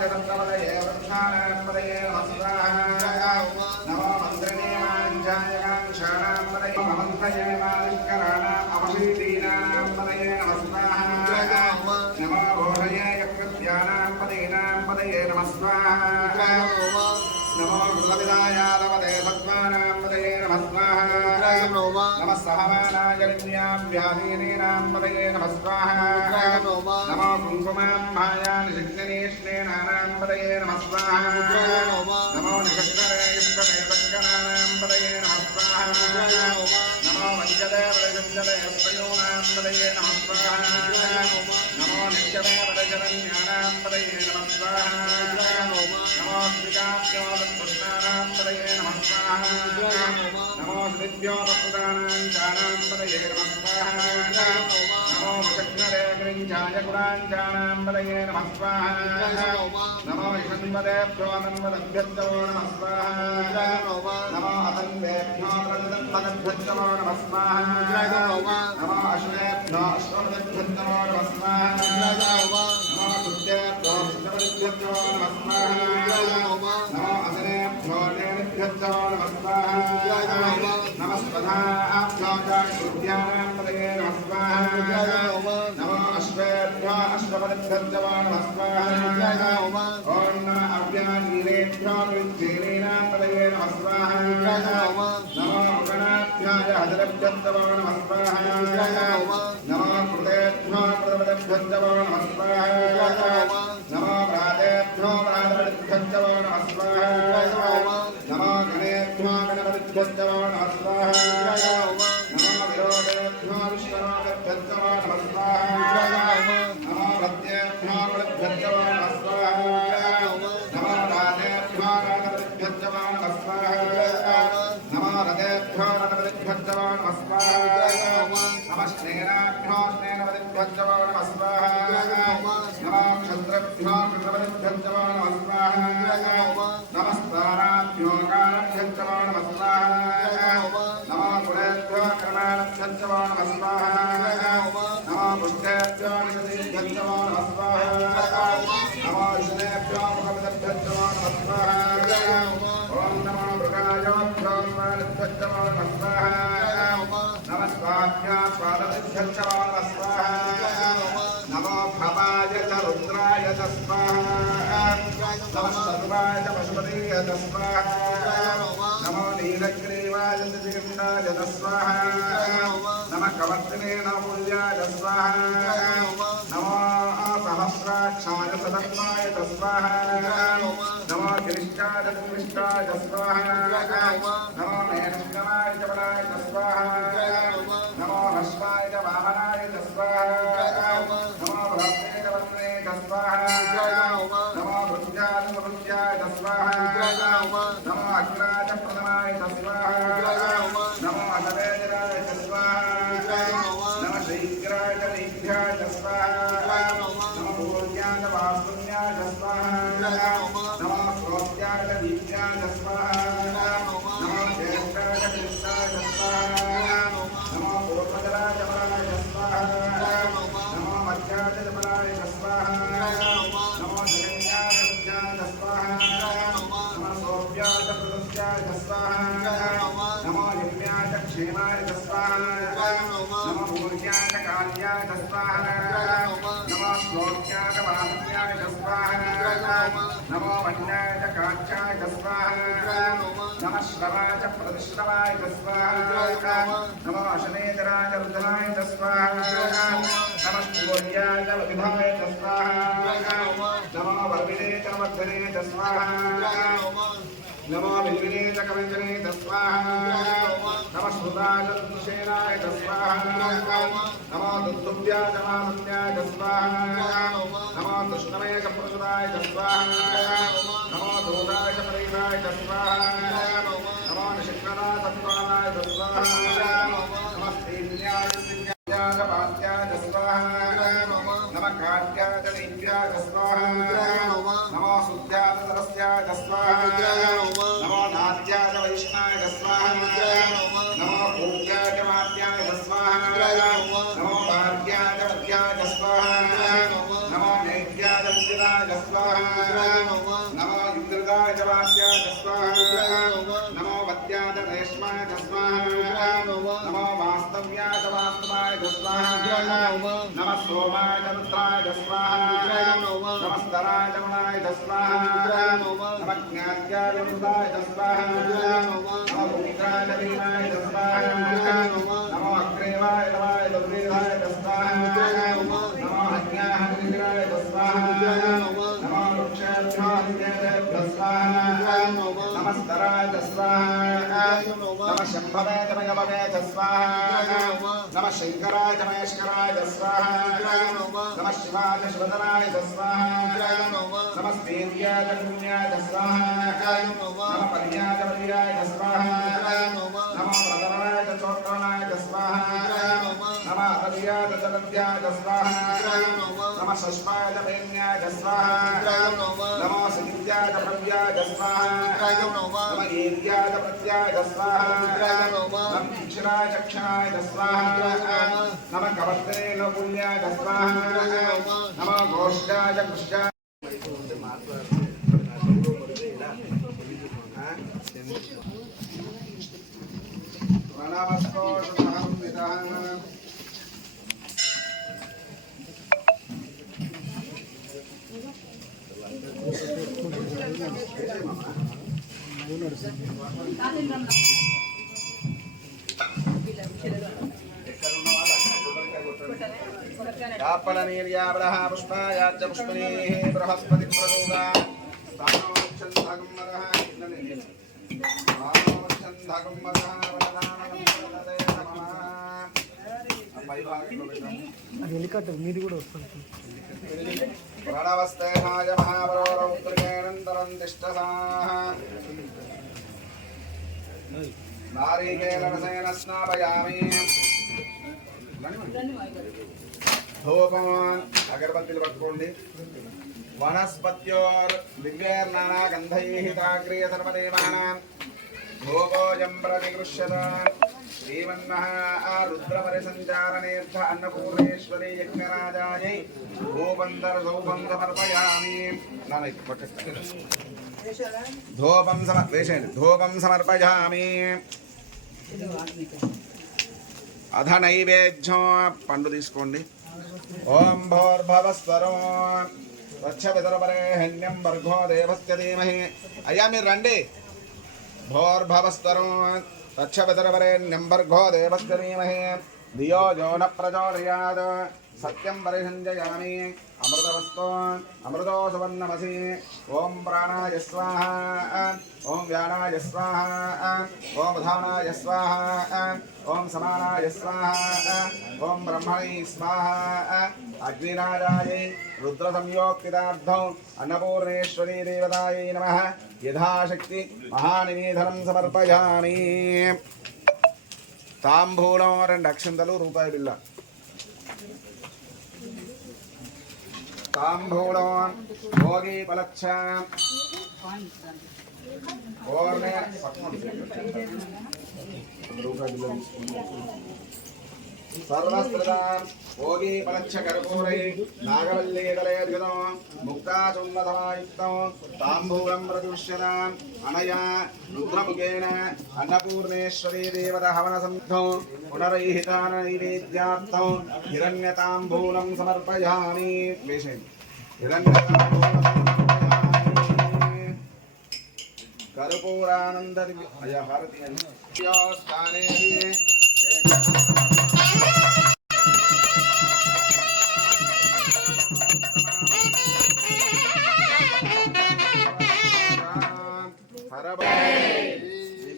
राजदत्तपदये वृक्षाणाम्पदये नमस्वाहा नमो मन्त्रिणेवाञ्चायकाङ्क्षाणाम्पदये ममन्त्रये मालिष्कराणाम् अवशीतीनाम्पदये नमस्वाहा नमो घोषये यकृत्यानाम्पदयेनाम्पदये नमस्वाहा नमो कृतविदायादपदे सत्त्वानाम्पदये नमस्वाहा नमः सहमानाय व्याधीनीनाम्पदये नमस्वाहा नमो कुङ्कुमाम्भायानिषिग्नेष्णेनानाम्पदये नमस्वाहा नमो निषक्तरेयुक्तदेवज्ञानाम्पदये नमस्वाहा नमो वञ्चदेवरजञ्जदेवप्रयोनाम्पदये नमस्वाहा नमो नित्यदेवरजरण्यानाम्पदये नमस्वाहा नमो श्रीकाभ्योदत्पुष्णानाम्पदये नमस्वाहा नमो श्रीभ्यो वक्तानाञ्चानाम्पदये नमस्वाहा नमो विषग्नरेग्रिञ्चाय गुणाञ्चानाम्पदये नमस्वाहा नमो ईषन्वदेभ्यो नन्वदभ्यश्चो नमस्वाहा नमो अतन्वेभ्यो प्रदत्तपदभ्यश्चो नमस्वाहा नमो अश्वेभ्यो अश्वपदभ्यश्चो नमस्वाहा नमो तुभ्येभ्यो विष्णुपदभ्यश्चो नमस्वाहा नमो असनेभ्यो नेनेभ्यश्चो नमस्वाहा नमस्पदाभ्यो च गुरुभ्यानाम्पदये नमस्वाहा नमो अश्वेभ्यो अश्वपदभ्यश्चो नमस्वाहा ॐ नमः अव्यानीलेभ्यो विच्छेनीनाम्पदये नमस्वाहा नमो गणाभ्याय हजरभ्यश्चो नमस्वाहा नमो कृतेभ्यो कृतपदभ्यश्चो नमस्वाहा नमो व्रातेभ्यो व्रातपदभ्यश्चो नमस्वाहा नमो गणेभ्यो गणपतिभ्यश्चो नमस्वाहा नमो विरोधेभ्यो विश्वरोधेभ्यश्चो नमस्वाहा नमो रत्नेभ्यो बलभ्यश्चो नमस्वाहा नमो राधेभ्यो राधपतिभ्यश्चो नमस्वाहा नमो रथेभ्यो रथपतिभ्यश्चो नमस्वाहा नमः स्नेनाभ्यो स्नेनपतिभ्यश्चो नमस्वाहा नमो क्षत्रभ्यो क्षत्रपतिभ्यश्चो नमस्वाहा नमस्ताराभ्यो कालभ्यश्चो नमस्वाहा नमो कुलेभ्यो कर्णाभ्यश्चो नमस्वाहा नमो पुष्टेभ्यो निषदीभ्यश्चो नमस्वाहा नमो विष्णेभ्यो मुखपदभ्यश्चो नमस्वाहा ॐ नमो मृगायोभ्यो स्वादिभ्यश्चो नमस्वाहा नमस्वाभ्यो स्वादभ्यश्चो नमस्वाहा नमो भवाय च रुद्राय च स्वाहा नमः सर्वाय च पशुपतये च स्वाहा नमो नीलग्रीवाय च जिगण्डाय च स्वाहा नमः कवर्तिने नमूल्याय च स्वाहा नमो सहस्राक्षाय सदत्माय च स्वाहा नमो गिरिष्ठाय च निष्ठाय च स्वाहा नमो मेघनाय च बलाय च स्वाहा नमो भस्माय च वामनाय च स्वाहा नमो भ्रष्टे च वन्ने च स्वाहा नमो भृत्याय च भृत्याय च स्वाहा नमो अग्राय च प्रथमाय च स्वाहा नमो अजवेजराय च स्वाहा नमः शीघ्राय च नीभ्याय च स्वाहा नमो भूर्याय च वास्तुन्याय च स्वाहा नमो श्रोत्याय च दीप्याय च स्वाहा नमो ज्येष्ठाय च कृष्णाय च स्वाहा नमो पूर्वजराय च बलाय च स्वाहा नमो मध्याय च बलाय च स्वाहा नमो जगन्याय च बुद्ध्याय च स्वाहा नमो सोभ्याय च प्रदुष्याय च स्वाहा नमो यज्ञाय च क्षेमाय च स्वाहा नमो भूर्याय च कार्याय च स्वाहा नमो श्लोक्याय च वामन्याय च स्वाहा नमो वन्याय च काच्याय च स्वाहा नमः श्रवाय च प्रतिश्रवाय च स्वाहा नमो अशनेतराय च रुद्राय च स्वाहा नमः सूर्याय च विधाय च स्वाहा नमो वर्विणे च वर्धने च स्वाहा नमो विद्विने च कवचने च स्वाहा नमः सुताय च दुःशेनाय च स्वाहा नमो दुन्दुभ्याय च मामन्याय च स्वाहा नमो कृष्णमय च प्रसुताय च स्वाहा नमो दूताय च परेताय च स्वाहा नमो निषिक्तनाय च स्वाहाय च स्वाहा नमः स्त्रीन्याय च पात्याय च स्वाहा नमः काट्याय च नीत्याय च स्वाहा नमो शुद्ध्याय च सरस्याय च स्वाहा नमो नाट्याय च वैष्णाय च स्वाहा नमो पूज्याय च मात्याय च स्वाहा नमो भाग्याय च वध्याय च स्वाहा नमो नैत्याय च विद्याय च स्वाहा स्वाहा नमः सोमाय रुद्राय स्वाहा नमः स्तराय वरुणाय स्वाहा नमः ज्ञात्याय वरुणाय स्वाहा नमः भूमिकाय भीमाय स्वाहा नमो अग्रेवाय नवाय दुर्वेदाय स्वाहा नमो अज्ञाहरिद्राय स्वाहा नमो वृक्षाभ्याय स्वाहा नमः स्तराय स्वाहा नमः शम्भवे जमयभवे स्वाहा नमः शंकराय महेश्वराय स्वाहा नमः शिवाय शिवधराय स्वाहा नमः वीर्याय पुण्याय स्वाहा नमः पर्याय पर्याय स्वाहा नमः प्रथमाय चोत्तराय स्वाहा नमः अपर्याय चतुर्थ्याय स्वाहा नमः षष्ठाय पेन्याय स्वाहा नमः सिद्ध्याय प्रव्याय स्वाहा नमः ईर्याय प्रत्याय स्वाहा नमः दक्षिणाय चक्षणाय स्वाहा नमः कवर्ते पुण्याय स्वाहा नमः घोष्ठाय कृष्णाय यापलनीर्यावलः पुष्पायाच्च पुष्पनीः बृहस्पति प्रदोदा स्थानोच्छन्दगम्मरः स्थानोच्छन्दगम्मरः वदनानन्दते नमः हेलिकाप्टर मीది కూడా వస్తుంది प्रणवस्तेहाय महावरोरौद्रकेनन्तरं तिष्ठसाः नारिकेलरसेन स्नापयामि धूपं अगरबत्तीలు పట్టుకోండి वनस्पत्योर दिव्यैर्नाना गन्धैः ताग्रिय सर्वदेवानां धूपोऽयं प्रतिगृह्यते श्रीमन्महारुद्रपरिसञ्चारणेऽर्थ अन्नपूर्णेश्वरी यज्ञराजायै धूपं समर्पयामि धूपं समर्पयामि अध नैवेद्यं पंडु तीసుకోండి ओम भूर्भुवस्वरो स्वच्छवितरवरेण्यं भर्गो देवस्य धीमहि अय्या మీరు రండి भूर्भुवस्वरो स्वच्छवितरवरेण्यं भर्गो देवस्य धीमहि धियो यो न प्रचोदयात् सत्यं परिसञ्जयामि अमृतवस्तो अमृतो सुवर्णमसि ओम प्राणाय स्वाहा ओम व्यानाय स्वाहा ओम धानाय स्वाहा ओम समानाय स्वाहा ओम ब्रह्मणे स्वाहा अग्निराजाय रुद्रसंयोक्तिदार्थं अन्नपूर्णेश्वरी देवतायै नमः यथाशक्ति महानिवेदनं समर्पयामि तांबूलं రెండు అక్షంతలు రూపాయి బిళ్ళ तांबूलं भोगी पलक्ष ओर्ने सर्वस्त्रदां भोगी पलक्ष कर्पूरे नागवल्लीदलेर्युतं मुक्ताचुम्बधमायुक्तं तांबूलं प्रदुष्यताम् अनया रुद्रमुखेन अन्नपूर्णेश्वरी देवता हवनसंस्थं पुनरैहितान नैवेद्यार्थं हिरण्यतांबूलं समर्पयामि कर्पूरानंद अया भारतीय स्थाने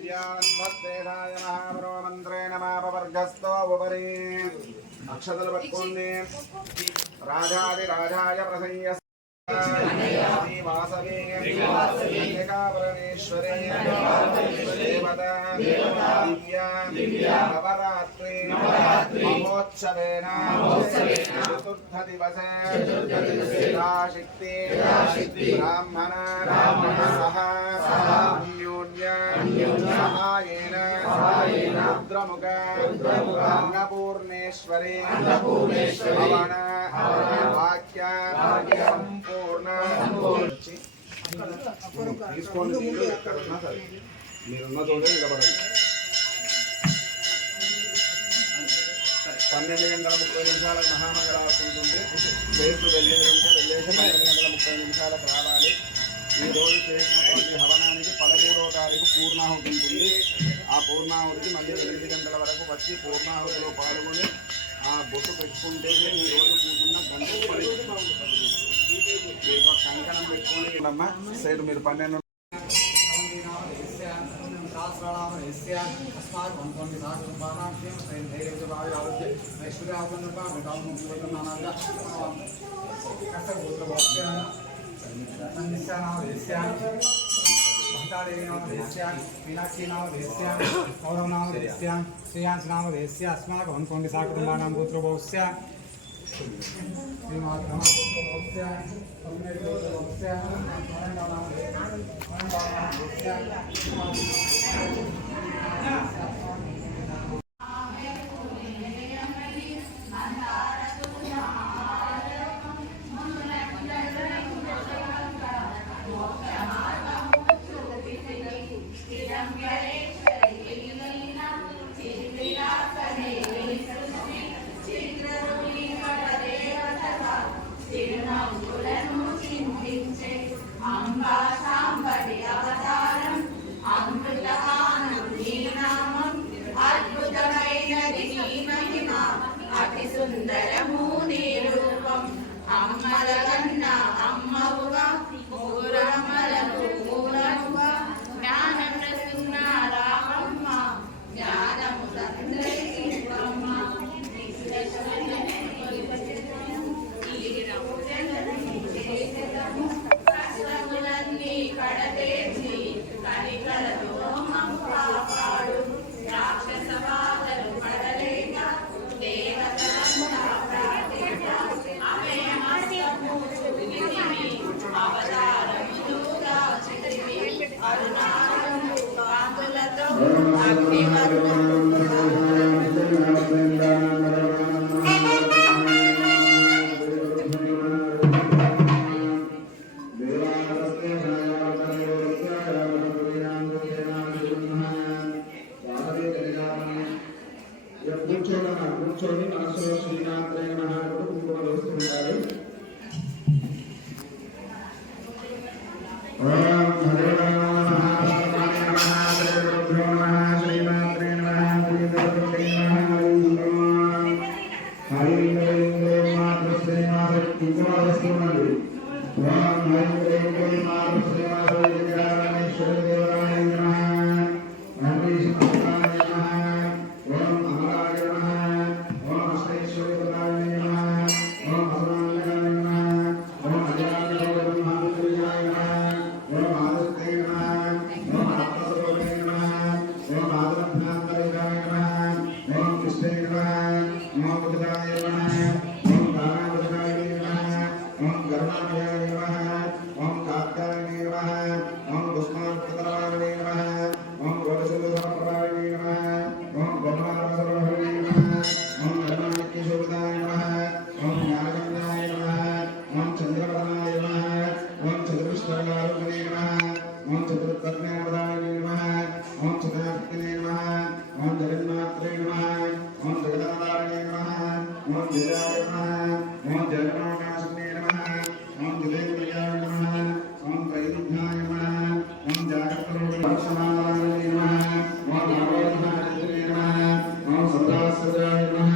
दिव्यानंदेशाय महावरो मंत्रेण मापवर्गस्तो उपरि अक्षतल पट्कोन्ने राजाधिराजाय प्रसंय श्रीवासवे एकावरणेश्वरे देवता दिव्या नवरात्रि महोत्सवेन चतुर्थ दिवसे यथाशक्ति ब्राह्मण सह सहायेन रुद्रमुख अन्नपूर्णेश्वरी भवन वाक्य संपूर्ण తీసుకోండి మీరు ఎక్కడున్నా సరే మీరున్న చోటే నిలబడండి 12 గంటల 30 నిమిషాలకు మహామంగళారతి ఉంటుంది. రేపు వెళ్ళేది ఉంటే వెళ్ళేసి 12 గంటల 30 నిమిషాలకు రావాలి. ఈరోజు చేసినటువంటి హవనానికి 13వ తారీఖు పూర్ణాహుతి ఉంటుంది. ఆ పూర్ణాహుతికి మళ్ళీ 8 గంటల వరకు వచ్చి పూర్ణాహుతిలో పాల్గొని ఆ బొట్టు పెట్టుకుంటే ఈరోజు కూర్చున్న గంట కంకణం పెట్టుకొని అమ్మ సైడ్ మీరు 12 मीनाक्षी नाम गौरव नाम श्रेयांश नाम अस्माकं वनकोण्डि साकुटुम्बानां पुत्रभवस्य సుందరము నీ రూపం అమ్మలగన్న అమ్మవుగా మూరమ్మలకు మూలముగా జ్ఞానం రసున్న రామమ్మ జ్ఞానము తండ్రికి అమ్మ కష్టములన్నీ కడతేర్చి కనికలతో మమ్మ కాపాడు రాక్షస బాధలు పడలేక కూర్చొని మనసులో శ్రీనాథ్రయ మహారాజు కుంకుమ వేస్తుండాలి. ఓం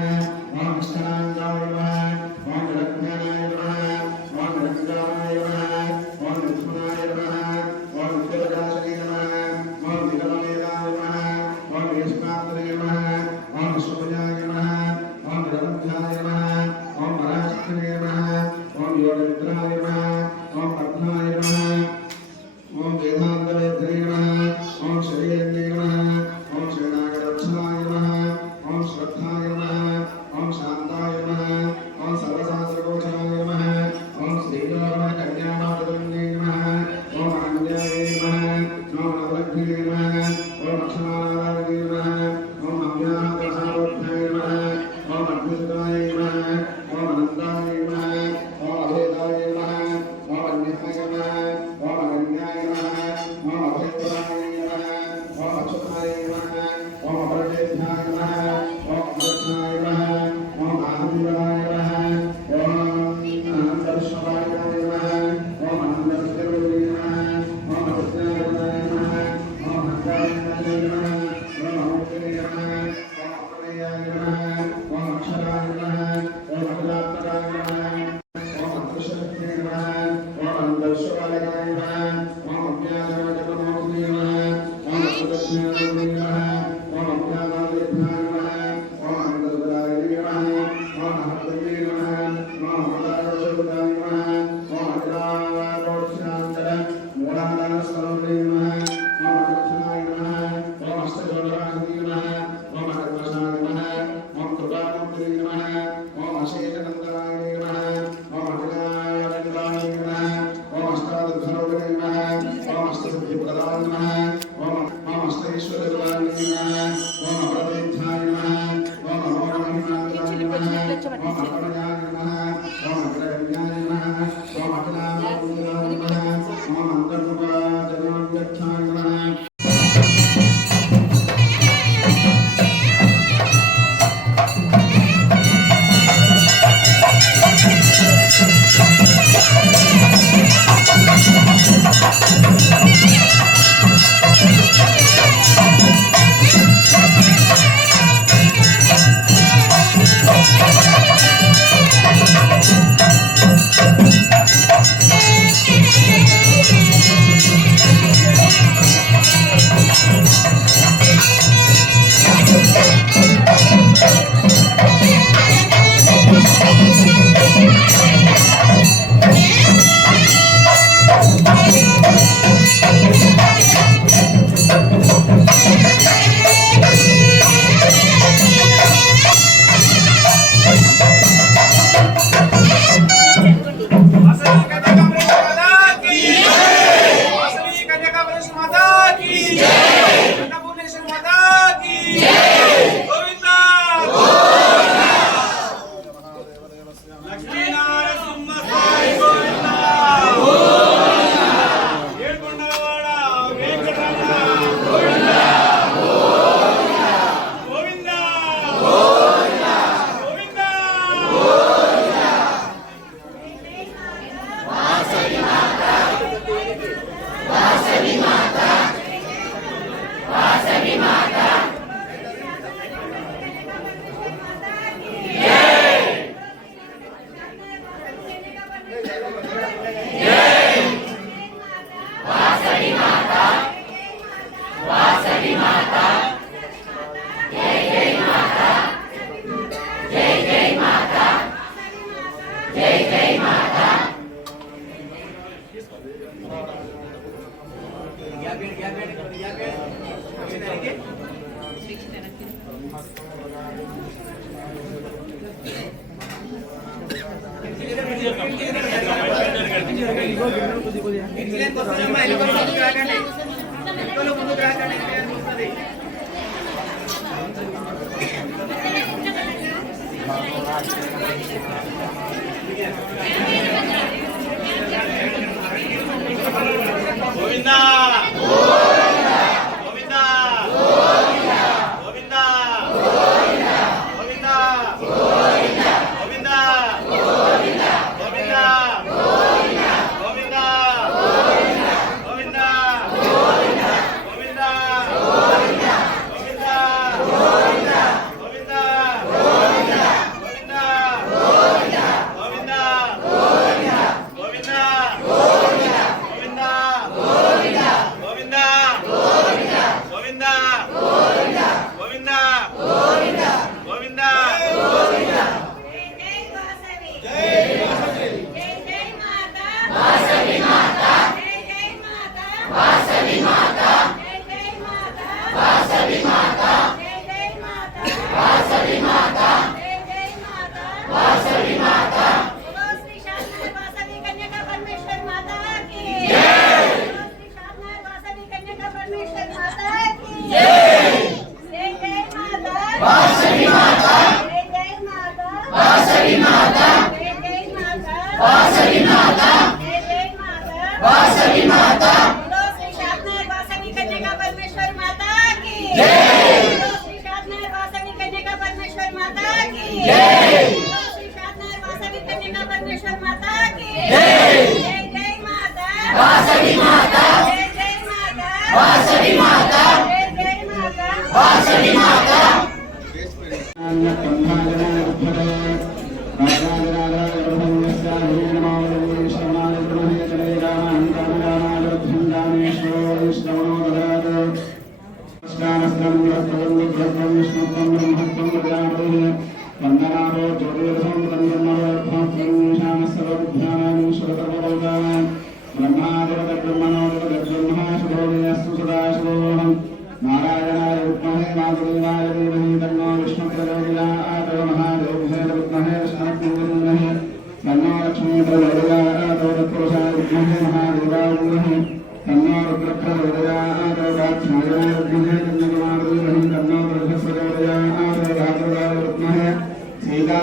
सीता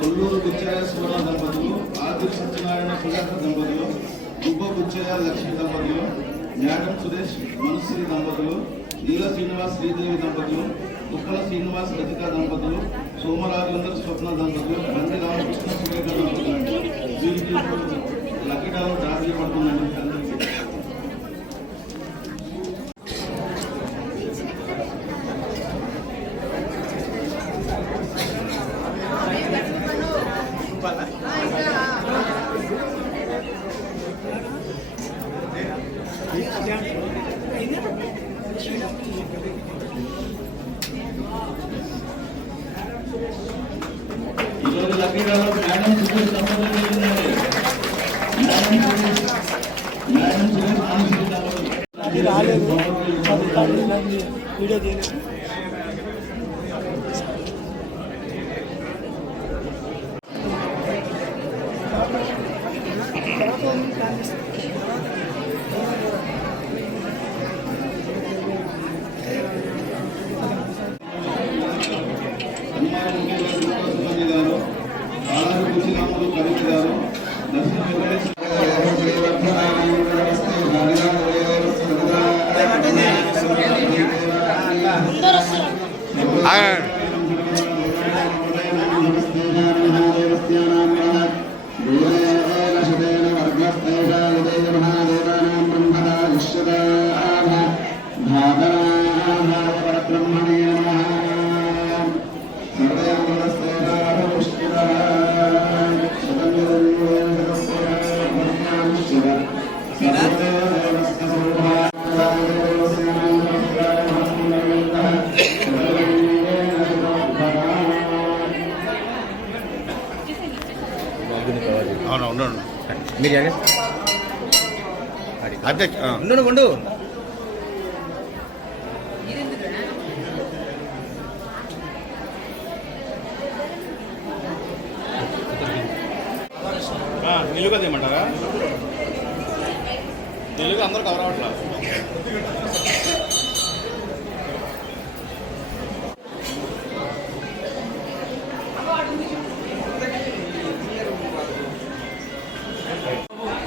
కొల్లూరు బుచ్చయ్య సువర్ణ దంపతులు, ఆదిత్య సత్యనారాయణ సుజాత దంపతులు, గుబ్బ బుచ్చయ్య లక్ష్మి దంపతులు, న్యాటం సురేష్ మనుశ్రీ దంపతులు, నీల శ్రీనివాస్ శ్రీదేవి దంపతులు, కుక్కల శ్రీనివాస్ రతిక దంపతులు, సోమరాజేంద్ర స్వప్న దంపతులు, బండి రామకృష్ణ సురేఖ దంపతులు. వీరికి లక్కీ డాల్ డ్రా చేయబడుతుందండి. ఈరోజు లక్కీ డ్రా మేడం సురేష్ దంపతులు మేడం సురేష్ మనుశ్రీ దంపతులు. మీరు అధ్యక్ష ఉండు నిలుగా తీయమంటారా? నిలుగా అందరూ కవర్ అవ్వట్లేదు.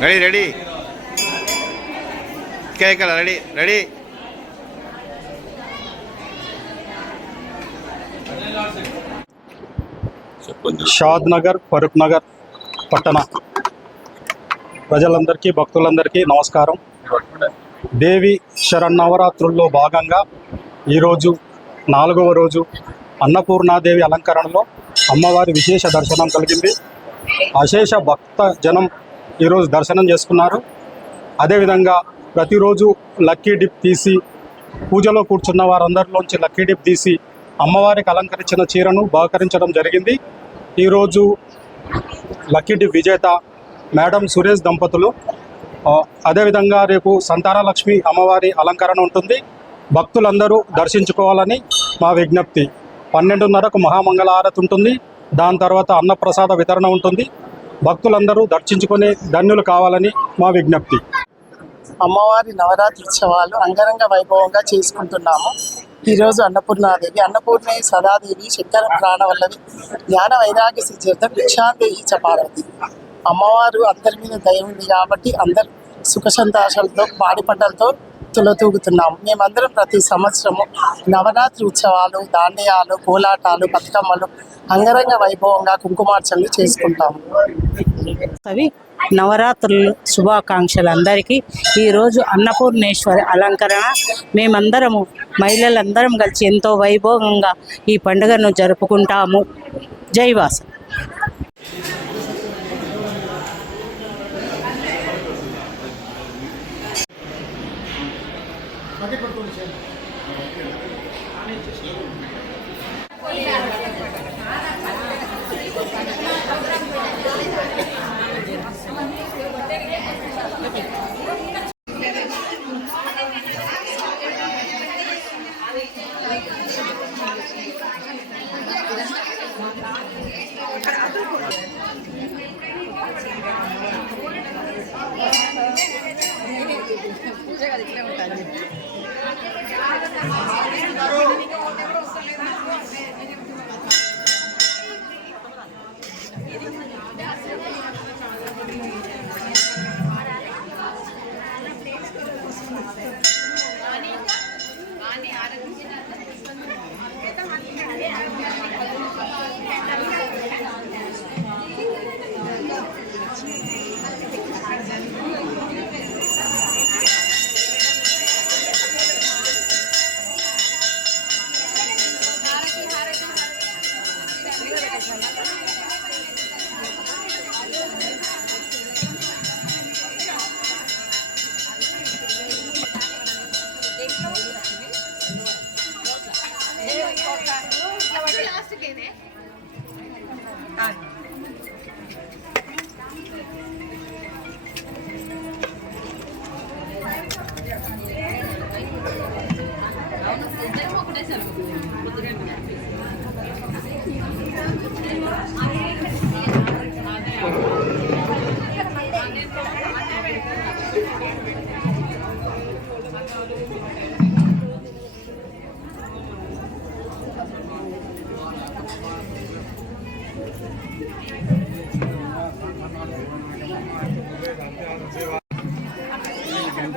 రెడీ రెడీ ఇక్కడ రెడీ రెడీ. షాద్ నగర్, ఫరూక్ నగర్ పట్టణ ప్రజలందరికీ, భక్తులందరికీ నమస్కారం. దేవి శరన్నవరాత్రుల్లో భాగంగా ఈరోజు 4వ రోజు అన్నపూర్ణాదేవి అలంకరణలో అమ్మవారి విశేష దర్శనం కలిగింది. అశేష భక్త జనం ఈరోజు దర్శనం చేసుకున్నారు. అదేవిధంగా ప్రతిరోజు లక్కీ డిప్ తీసి పూజలో కూర్చున్న వారందరిలోంచి లక్కీ డిప్ తీసి అమ్మవారికి అలంకరించిన చీరను బహుకరించడం జరిగింది. ఈరోజు లక్కీ డిప్ విజేత మేడం సురేష్ దంపతులు అదేవిధంగా రేపు సంతానలక్ష్మి అమ్మవారి అలంకరణ ఉంటుంది. భక్తులందరూ దర్శించుకోవాలని మా విజ్ఞప్తి. 12:30కు మహామంగళహారతి ఉంటుంది. దాని తర్వాత అన్నప్రసాద వితరణ ఉంటుంది. భక్తులందరూ దర్శించుకునే ధన్యులు కావాలని మా విజ్ఞప్తి. అమ్మవారి నవరాత్రి ఉత్సవాలు అంగరంగ వైభవంగా చేసుకుంటున్నాము. ఈరోజు అన్నపూర్ణాదేవి, అన్నపూర్ణే సదాదేవి, శంకర ప్రాణవల్లవి, జ్ఞాన వైరాగ్య సిద్ధ్యర్థం భిక్షాందేహి చ పార్వతి. అమ్మవారు అందరి మీద దయ ఉంది కాబట్టి అందరు సుఖ సంతోషాలతో పాడి పంటలతో తులతూగుతున్నాము. మేమందరం ప్రతి సంవత్సరము నవరాత్రి ఉత్సవాలు, దాండియాలు, కోలాటాలు, బతుకమ్మలు అంగరంగ వైభవంగా కుంకుమార్చనలు చేసుకుంటాము. అవి నవరాత్రులు శుభాకాంక్షలు అందరికీ. ఈరోజు అన్నపూర్ణేశ్వరి అలంకరణ మేమందరము మహిళలందరం కలిసి ఎంతో వైభవంగా ఈ పండుగను జరుపుకుంటాము. జైవాస.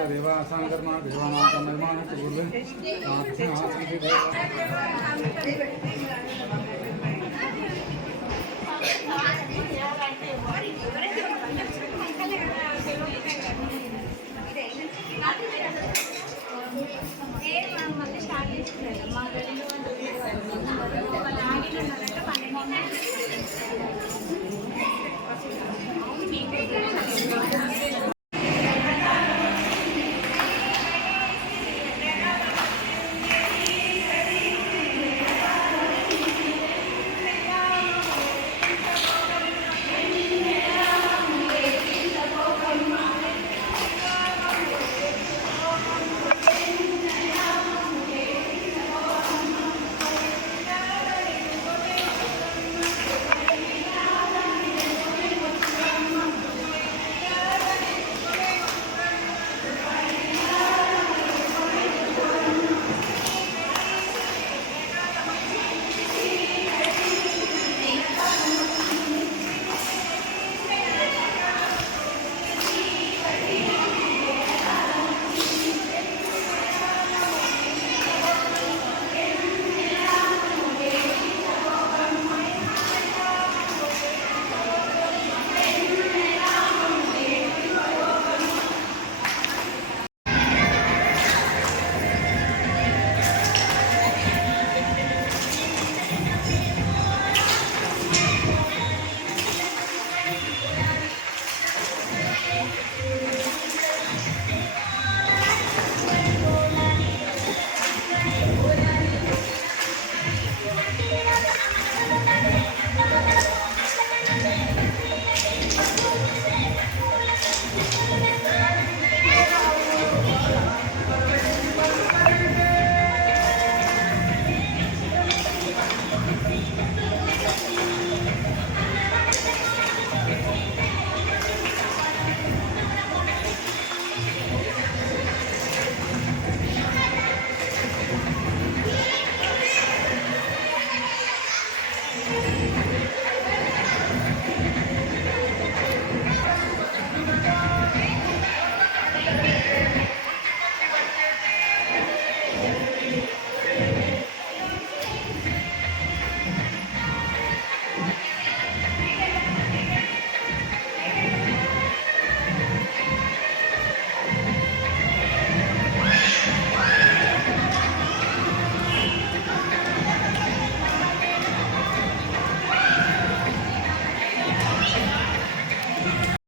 దేవా